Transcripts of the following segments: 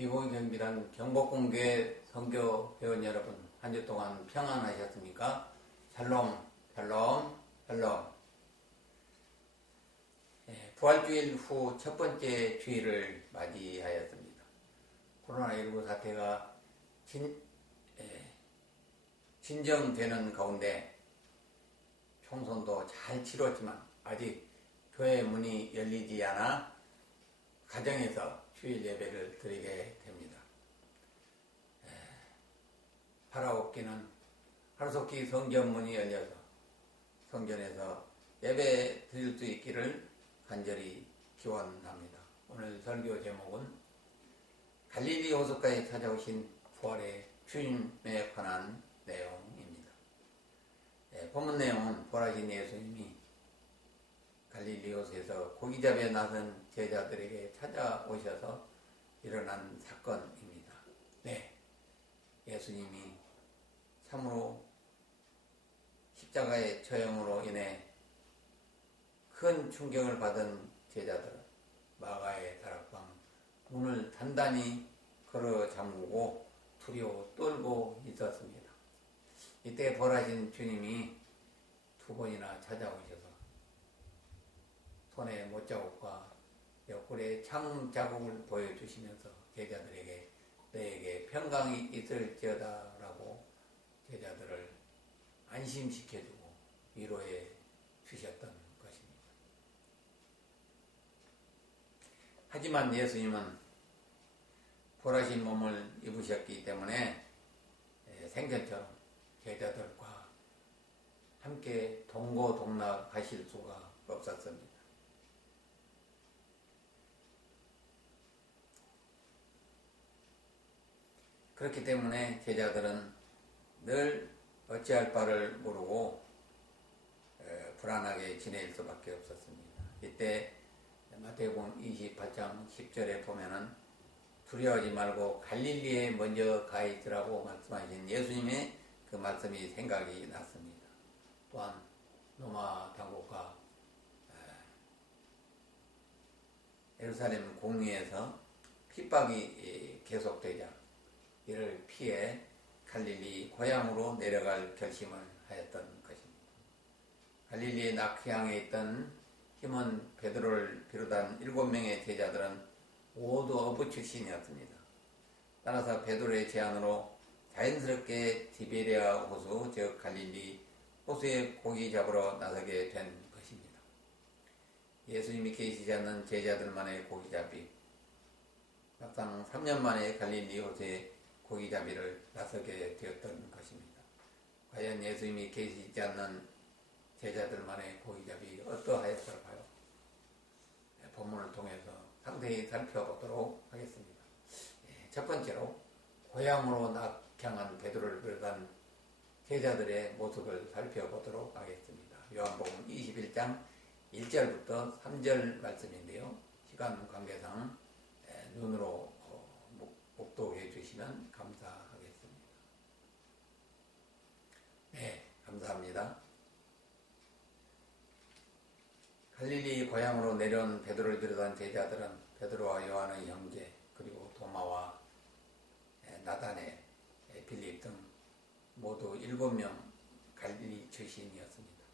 이고경비단 경복궁교회 선교 회원 여러분, 한 주 동안 평안하셨습니까? 샬롬, 샬롬, 샬롬. 부활주일 후 첫 번째 주일을 맞이하였습니다. 코로나19 사태가 진정되는 가운데 총선도 잘 치렀지만 아직 교회 문이 열리지 않아 가정에서 주일 예배를 드리게 됩니다. 바라옵기는 하루속히 성전문이 열려서 성전에서 예배 드릴 수 있기를 간절히 기원합니다. 오늘 설교 제목은 갈릴리 호숫가에 찾아오신 부활의 주님에 관한 내용입니다. 본문 내용은 부활하신 예수님이 갈릴리 호수에서 고기잡이에 나선 제자들에게 찾아오셔서 일어난 사건입니다. 네, 예수님이 참으로 십자가의 처형으로 인해 큰 충격을 받은 제자들은 마가의 다락방 문을 단단히 걸어 잠그고 두려워 떨고 있었습니다. 이때 부활하신 주님이 두 번이나 찾아오셔서 손에 못자국과 옆구리에 창 자국을 보여주시면서 제자들에게 너에게 평강이 있을지어다 라고 제자들을 안심시켜주고 위로해 주셨던 것입니다. 하지만 예수님은 부활하신 몸을 입으셨기 때문에 생전처럼 제자들과 함께 동고동락하실 수가 없었습니다. 그렇기 때문에 제자들은 늘 어찌할 바를 모르고 불안하게 지낼 수밖에 없었습니다. 이때 마태복음 28장 10절에 보면은 두려워하지 말고 갈릴리에 먼저 가 있으라고 말씀하신 예수님의 그 말씀이 생각이 났습니다. 또한 로마 당국과 예루살렘 공의에서 핍박이 계속되자 이를 피해 갈릴리 고향으로 내려갈 결심을 하였던 것입니다. 갈릴리의 낙향에 있던 시몬 베드로를 비롯한 7명의 제자들은 모두 어부 출신이었습니다. 따라서 베드로의 제안으로 자연스럽게 디베리아 호수, 즉 갈릴리 호수에 고기 잡으러 나서게 된 것입니다. 예수님이 계시지 않는 제자들만의 고기잡이, 막상 3년 만에 갈릴리 호수에 고기잡이를 나서게 되었던 것입니다. 과연 예수님이 계시지 않는 제자들만의 고기잡이 어떠하였을까요? 본문을 통해서 상세히 살펴보도록 하겠습니다. 첫 번째로 고향으로 낙향한 베드로를 비롯한 제자들의 모습을 살펴보도록 하겠습니다. 요한복음 21장 1절부터 3절 말씀인데요. 시간 관계상 눈으로 목독해 주시면 감사하겠습니다. 네, 감사합니다. 갈릴리 고향으로 내려온 베드로를 비롯한 제자들은 베드로와 요한의 형제, 그리고 도마와 나다네, 빌립 등 모두 7명 갈릴리 출신이었습니다.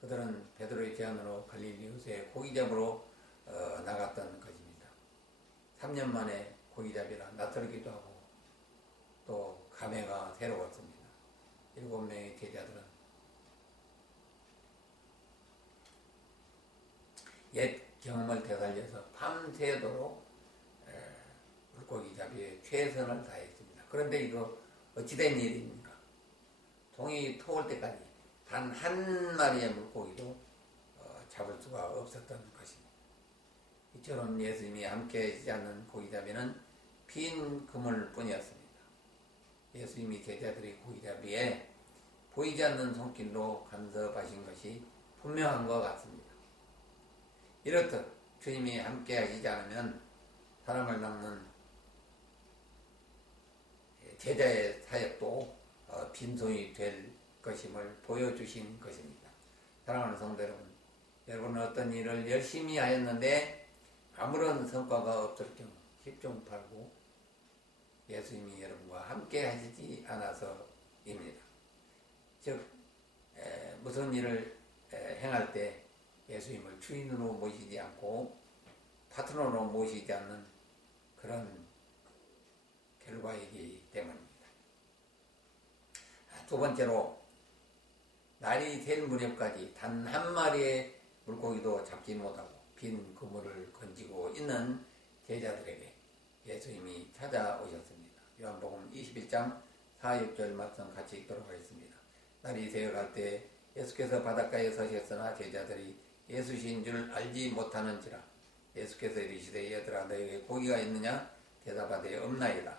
그들은 베드로의 제안으로 갈릴리 호수에 고기 잡으러 나갔던 것입니다. 3년 만에 고기잡이라 낯설기도 하고 또 감회가 새로웠습니다. 7명의 제자들은 옛 경험을 되살려서 밤새도록 물고기잡이에 최선을 다했습니다. 그런데 이거 어찌된 일입니까? 동이 터올 때까지 단 한 마리의 물고기도 잡을 수가 없었던 것입니다. 이처럼 예수님이 함께 하지 않는 고기잡이는 빈 그물 뿐이었습니다. 예수님이 제자들의 고기잡이에 보이지 않는 손길로 간섭하신 것이 분명한 것 같습니다. 이렇듯 주님이 함께 하시지 않으면 사람을 낚는 제자의 사역도 빈손이 될 것임을 보여주신 것입니다. 사랑하는 성도 여러분, 여러분은 어떤 일을 열심히 하였는데 아무런 성과가 없을 경우 10종 팔고 예수님이 여러분과 함께 하시지 않아서입니다. 즉 무슨 일을 행할 때 예수님을 주인으로 모시지 않고 파트너로 모시지 않는 그런 결과이기 때문입니다. 두 번째로, 날이 될 무렵까지 단 한 마리의 물고기도 잡지 못하고 빈 그물을 건지고 있는 제자들에게 예수님이 찾아오셨습니다. 요한복음 21장 4, 6절 말씀 같이 읽도록 하겠습니다. 날이 새어갈 때 예수께서 바닷가에 서셨으나 제자들이 예수신 줄 알지 못하는지라. 예수께서 이르시되 얘들아 너에게 고기가 있느냐? 대답하되 없나이다.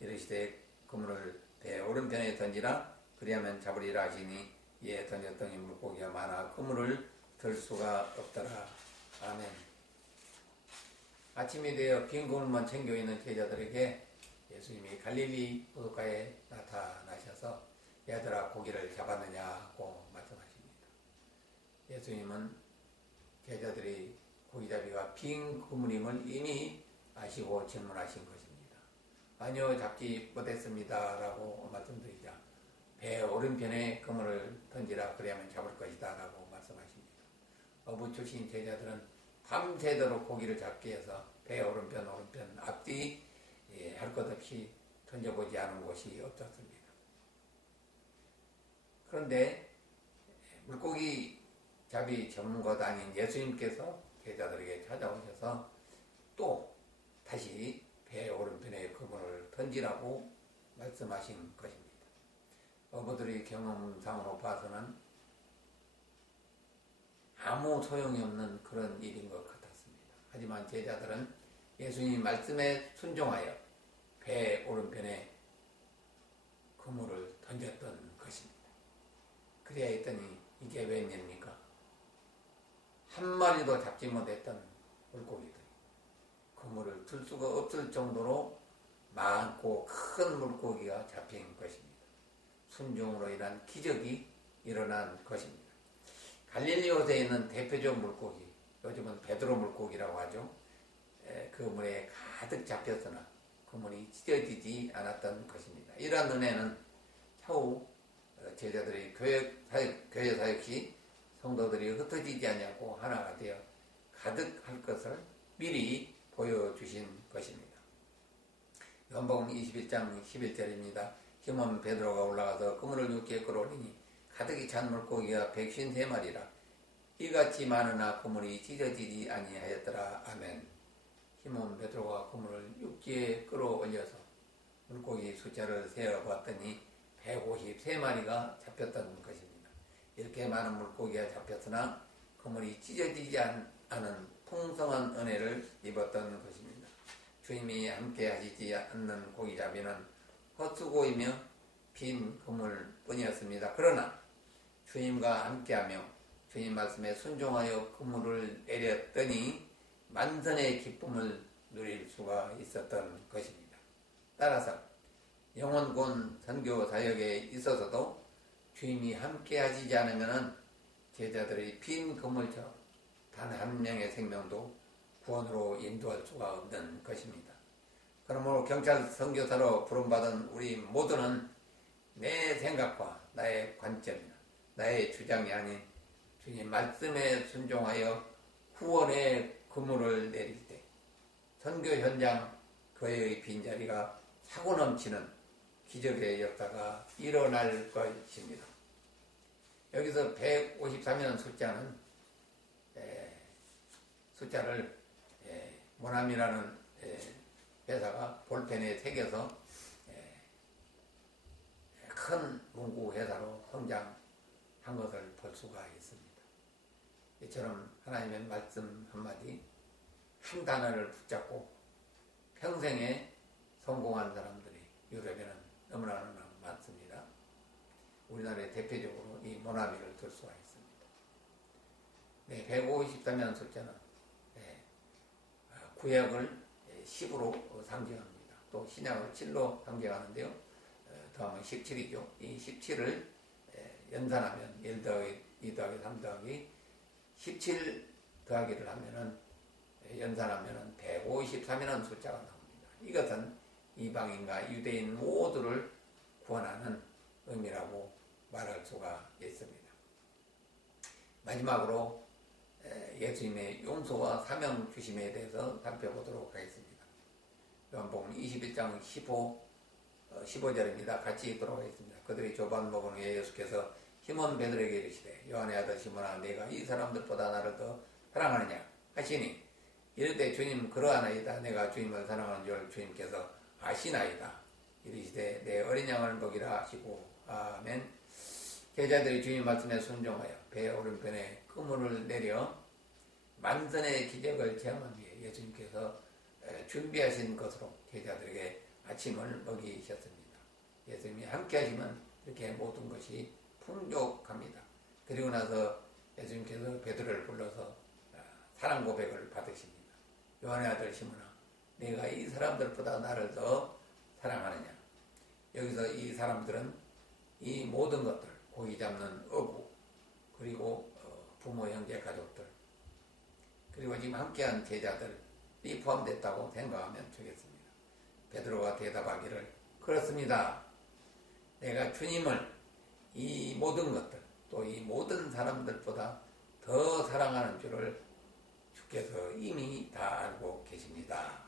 이르시되 그물을 배 오른편에 던지라. 그리하면 잡으리라 하시니 이에 던졌더니 물고기가 많아 그물을 들 수가 없더라. 아멘. 아침이 되어 빈 그물만 챙겨 있는 제자들에게 예수님이 갈릴리 호숫가에 나타나셔서 얘들아 고기를 잡았느냐고 말씀하십니다. 예수님은 제자들이 고기잡이가 빈 그물임을 이미 아시고 질문하신 것입니다. 아니요, 잡지 못했습니다 라고 말씀드리자 배 오른편에 그물을 던지라. 그래야만 잡을 것이다 라고 말씀하십니다. 어부 출신 제자들은 밤새도록 고기를 잡기 위해서 배 오른편 앞뒤 할 것 없이 던져보지 않은 곳이 없었습니다. 그런데 물고기 잡이 전문가도 아닌 예수님께서 제자들에게 찾아오셔서 또 다시 배 오른편에 그물을 던지라고 말씀하신 것입니다. 어부들의 경험상으로 봐서는 아무 소용이 없는 그런 일인 것 같았습니다. 하지만 제자들은 예수님 말씀에 순종하여 배 오른편에 그물을 던졌던 것입니다. 그래야 했더니 이게 웬일입니까? 한 마리도 잡지 못했던 물고기들이 그물을 들 수가 없을 정도로 많고 큰 물고기가 잡힌 것입니다. 순종으로 인한 기적이 일어난 것입니다. 갈릴리 호수에 있는 대표적 물고기, 요즘은 베드로 물고기라고 하죠. 그 물에 가득 잡혔으나 그 물이 찢어지지 않았던 것입니다. 이러한 은혜는 차후 제자들이 교회 사역 시 성도들이 흩어지지 않냐고 하나가 되어 가득할 것을 미리 보여주신 것입니다. 요한복음 21장 11절입니다. 시몬 베드로가 올라가서 그물을 육지에 끌어올리니 가득히 찬 물고기가 153마리라. 이같이 많으나 그물이 찢어지지 아니하였더라. 아멘. 시몬 베드로가 그물을 육지에 끌어올려서 물고기 숫자를 세어봤더니 153마리가 잡혔던 것입니다. 이렇게 많은 물고기가 잡혔으나 그물이 찢어지지 않은 풍성한 은혜를 입었던 것입니다. 주님이 함께 하시지 않는 고기잡이는 헛수고이며 빈 그물뿐이었습니다. 그러나 주님과 함께하며 주님 말씀에 순종하여 그물을 내렸더니 만선의 기쁨을 누릴 수가 있었던 것입니다. 따라서 영혼군 선교 사역에 있어서도 주님이 함께 하시지 않으면 제자들의 빈 그물처럼 단 한 명의 생명도 구원으로 인도할 수가 없는 것입니다. 그러므로 경찰 선교사로 부름받은 우리 모두는 내 생각과 나의 관점이나 나의 주장이 아닌 주님 말씀에 순종하여 구원의 그물을 내릴 때 선교 현장 교회의 빈자리가 차고 넘치는 기적의 역사가 일어날 것입니다. 여기서 153이라는 숫자를 모남이라는 회사가 볼펜에 새겨서 큰 문구 회사로 성장한 것을 볼 수가 있습니다. 이처럼 하나님의 말씀 한마디, 한 단어를 붙잡고 평생에 성공한 사람들이 유럽에는 너무나 많습니다. 우리나라의 대표적으로 이 모나미를 들 수가 있습니다. 네, 153이라는 숫자는 구약을 10으로 상징합니다. 또 신약을 7로 상징하는데요. 다음은 17이죠. 이 17을 연산하면 1 더하기 2 더하기 3 더하기 17 더하기를 하면은 연산하면은 153이라는 숫자가 나옵니다. 이것은 이방인과 유대인 모두를 구원하는 의미라고 말할 수가 있습니다. 마지막으로 예수님의 용서와 사명 주심에 대해서 살펴보도록 하겠습니다. 요한복음 21장 15절입니다. 같이 읽도록 하겠습니다. 그들이 조반 먹은 후에 예수께서 시몬 베드로에게 이르시되 요한의 아들 시몬아 내가 이 사람들보다 나를 더 사랑하느냐 하시니 이르되 주님 그러하나이다. 내가 주님을 사랑하는 줄 주님께서 아시나이다. 이르시되 내 어린 양을 먹이라 하시고 아멘. 제자들이 주님 말씀에 순종하여 배 오른편에 그물을 내려 만선의 기적을 체험한 뒤에 예수님께서 준비하신 것으로 제자들에게 아침을 먹이셨습니다. 예수님이 함께 하시면 이렇게 모든 것이 풍족합니다. 그리고 나서 예수님께서 베드로를 불러서 사랑 고백을 받으십니다. 요한의 아들 시몬아 내가 이 사람들보다 나를 더 사랑하느냐. 여기서 이 사람들은 이 모든 것들 고기 잡는 어부 그리고 부모 형제 가족들 그리고 지금 함께한 제자들이 포함됐다고 생각하면 되겠습니다. 베드로가 대답하기를 그렇습니다. 내가 주님을 이 모든 것들 또 이 모든 사람들보다 더 사랑하는 줄을 주께서 이미 다 알고 계십니다.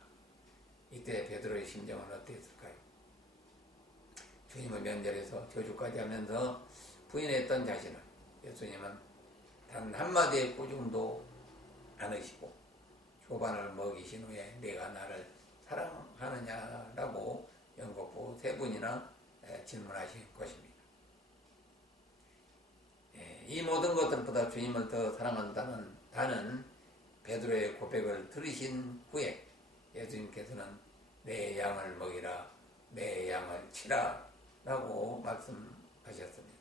이때 베드로의 심정은 어땠을까요? 주님을 면전에서 저주까지 하면서 부인했던 자신을 예수님은 단 한마디의 꾸중도 않으시고 조반을 먹이신 후에 내가 나를 사랑하느냐라고 연거푸 3분이나 질문하신 것입니다. 이 모든 것들보다 주님을 더 사랑한다는 베드로의 고백을 들으신 후에 예수님께서는 내 양을 먹이라 내 양을 치라 라고 말씀하셨습니다.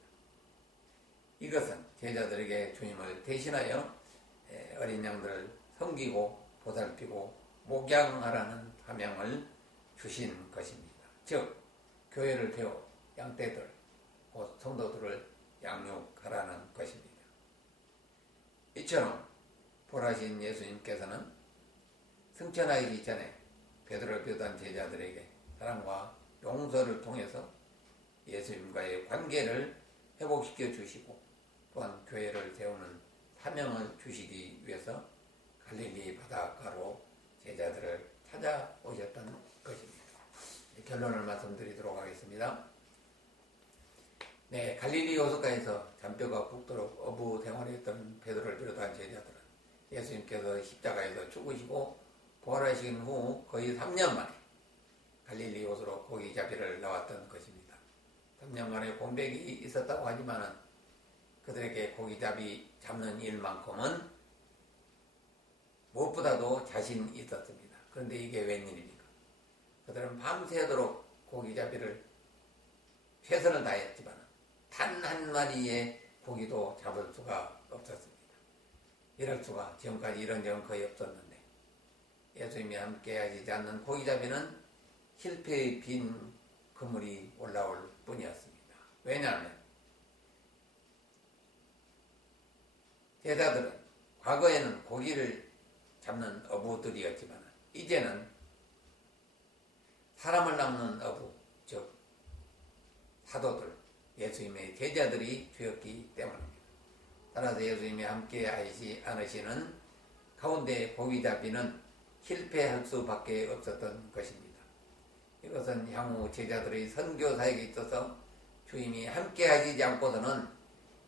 이것은 제자들에게 주님을 대신하여 어린 양들을 섬기고 보살피고 목양하라는 사명을 주신 것입니다. 즉 교회를 세워 양떼들 곧 성도들을 양육하라는 것입니다. 이처럼 보라신 예수님께서는 승천하기 전에 베드로를 비롯한 제자들에게 사랑과 용서를 통해서 예수님과의 관계를 회복시켜 주시고 또한 교회를 세우는 사명을 주시기 위해서 갈릴리 바닷가로 제자들을 찾아오셨던 것입니다. 결론을 말씀드리도록 하겠습니다. 네, 갈릴리 호숫가에서 잔뼈가 굵도록 어부 생활했던 베드로를 비롯한 제자들은 예수님께서 십자가에서 죽으시고 부활하신 후 거의 3년 만에 갈릴리 호수로 고기잡이를 나왔던 것입니다. 3년 만에 공백이 있었다고 하지만은 그들에게 고기잡이 잡는 일만큼은 무엇보다도 자신이 있었습니다. 그런데 이게 웬일입니까? 그들은 밤새도록 고기잡이를 최선을 다했지만 단 한 마리의 고기도 잡을 수가 없었습니다. 이럴 수가 지금까지 이런 적은 거의 없었는데 예수님이 함께 하시지 않는 고기잡이는 실패의 빈 그물이 올라올 뿐이었습니다. 왜냐하면 제자들은 과거에는 고기를 잡는 어부들이었지만 이제는 사람을 낚는 어부, 즉 사도들, 예수님의 제자들이 되었기 때문입니다. 따라서 예수님이 함께 하시지 않으시는 가운데 고기잡이는 실패할 수밖에 없었던 것입니다. 이것은 향후 제자들의 선교 사역에 있어서 주님이 함께 하시지 않고서는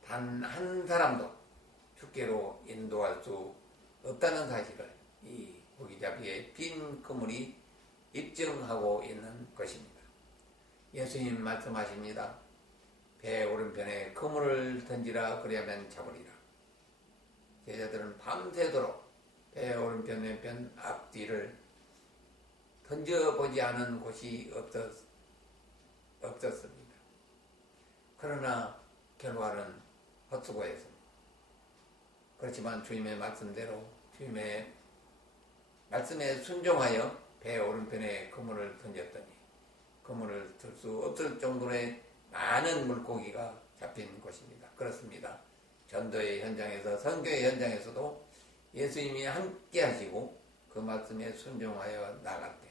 단 한 사람도 주께로 인도할 수 없다는 사실을 이 고기잡이의 빈 그물이 입증하고 있는 것입니다. 예수님 말씀하십니다. 배 오른편에 그물을 던지라 그리하면 잡으리라. 제자들은 밤새도록 배 오른편 왼편 앞뒤를 던져보지 않은 곳이 없었습니다. 그러나 결과는 헛수고했습니다. 그렇지만 주님의 말씀대로 주님의 말씀에 순종하여 배 오른편에 그물을 던졌더니 그물을 들 수 없을 정도의 많은 물고기가 잡힌 것입니다. 그렇습니다. 전도의 현장에서 선교의 현장에서도 예수님이 함께 하시고 그 말씀에 순종하여 나갈 때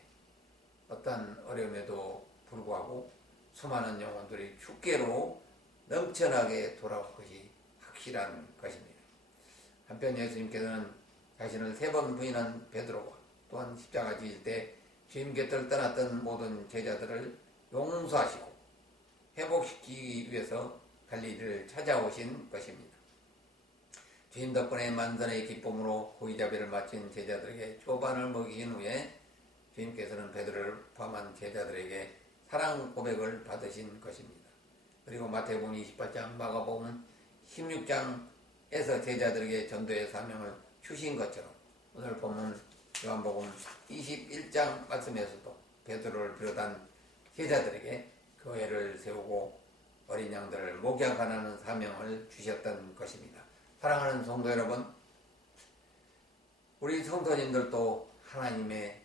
어떤 어려움에도 불구하고 수많은 영혼들이 주께로 넘쳐나게 돌아올 것이 확실한 것입니다. 한편 예수님께서는 자신을 3번 부인한 베드로와 또한 십자가 지실 때 주님 곁을 떠났던 모든 제자들을 용서하시고 회복시키기 위해서 갈릴리를 찾아오신 것입니다. 주님 덕분에 만선의 기쁨으로 구이자배를 마친 제자들에게 초반을 먹이신 후에 주님께서는 베드로를 포함한 제자들에게 사랑 고백을 받으신 것입니다. 그리고 마태복음 28장, 마가복음 16장에서 제자들에게 전도의 사명을 주신 것처럼 오늘 본문 요한복음 21장 말씀에서도 베드로를 비롯한 제자들에게 교회를 세우고 어린 양들을 목양하는 사명을 주셨던 것입니다. 사랑하는 성도 여러분, 우리 성도님들도 하나님의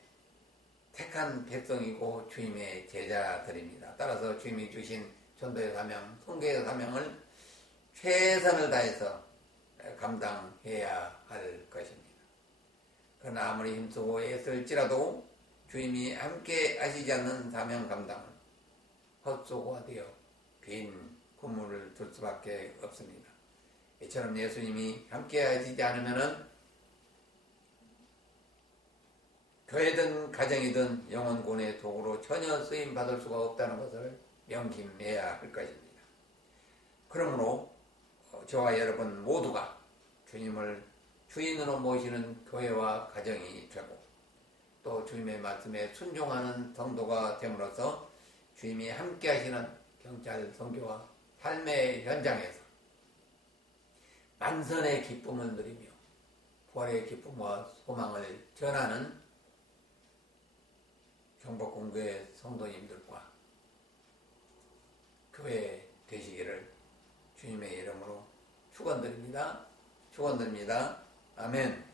택한 백성이고 주님의 제자들입니다. 따라서 주님이 주신 전도의 사명, 선교의 사명을 최선을 다해서 감당해야 할 것입니다. 그러나 아무리 힘쓰고 애쓸지라도 주님이 함께 하시지 않는 사명 감당은 헛수고가 되어 빈 군물을 둘 수밖에 없습니다. 이처럼 예수님이 함께 하시지 않으면은 교회든 가정이든 영혼군의 도구로 전혀 쓰임 받을 수가 없다는 것을 명심해야 할 것입니다. 그러므로 저와 여러분 모두가 주님을 주인으로 모시는 교회와 가정이 되고 또 주님의 말씀에 순종하는 성도가 됨으로써 주님이 함께 하시는 경찰 선교와 삶의 현장에서 만선의 기쁨을 누리며 부활의 기쁨과 소망을 전하는 경복궁교회 성도님들과 교회 되시기를 주님의 이름으로 축원드립니다. 축원드립니다. 아멘.